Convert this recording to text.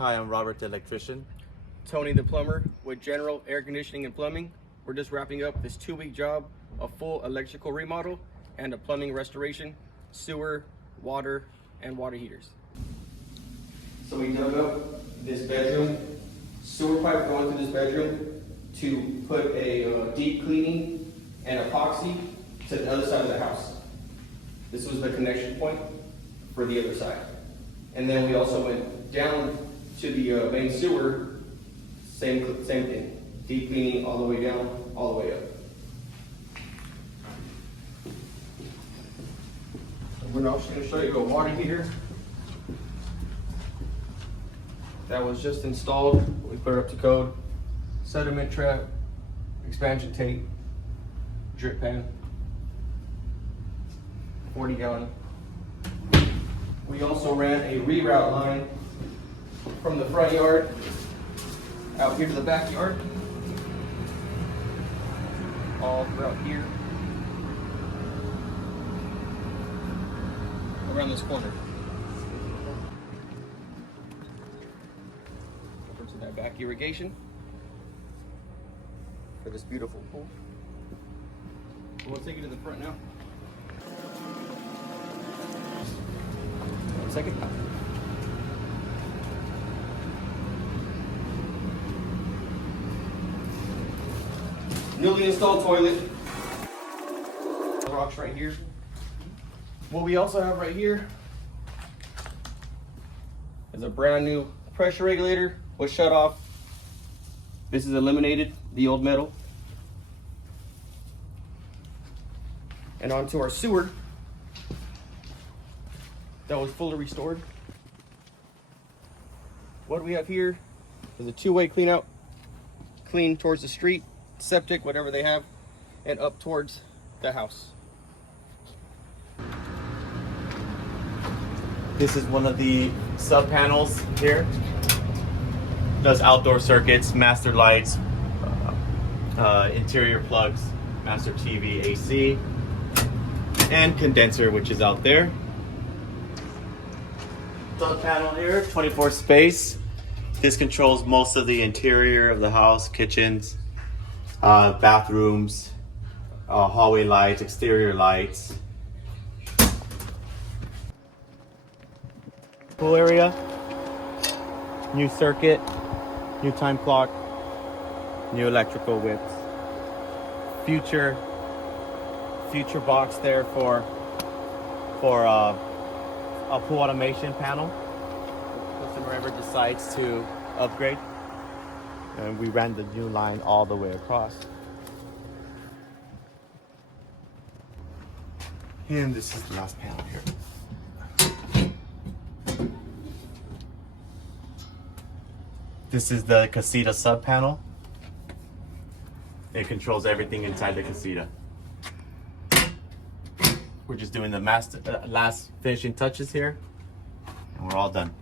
Hi, I'm Robert, the electrician. Tony the plumber with General Air Conditioning and Plumbing. We're just wrapping up this 2-week job, a full electrical remodel and a plumbing restoration, sewer, water, and water heaters. So we dug up this bedroom, sewer pipe going through this bedroom to put a deep cleaning and epoxy to the other side of the house. This was the connection point for the other side. And then we also went down to the main sewer, same thing. Deep cleaning all the way down, all the way up. We're now just going to show you a water heater that was just installed. We put it up to code. Sediment trap, expansion tank, drip pan, 40 gallon. We also ran a reroute line from the front yard out here to the backyard, all throughout here, around this corner. Over to that back irrigation for this beautiful pool. We'll take you to the front now. One second. Newly installed toilet. Rocks right here. What we also have right here is a brand new pressure regulator. Was shut off. This is eliminated, the old metal. And onto our sewer that was fully restored. What we have here is a 2-way clean out, clean towards the street, septic, whatever they have, and up towards the house. This is one of the sub panels here. Does outdoor circuits, master lights, interior plugs, master TV, AC, and condenser, which is out there. Sub panel here, 24 space. This controls most of the interior of the house, kitchens, bathrooms, hallway lights, exterior lights. Pool area, new circuit, new time clock, new electrical whips. Future box there for a pool automation panel. If the customer ever decides to upgrade. And we ran the new line all the way across. And this is the last panel here. This is the casita sub panel. It controls everything inside the casita. We're just doing the last finishing touches here, and we're all done.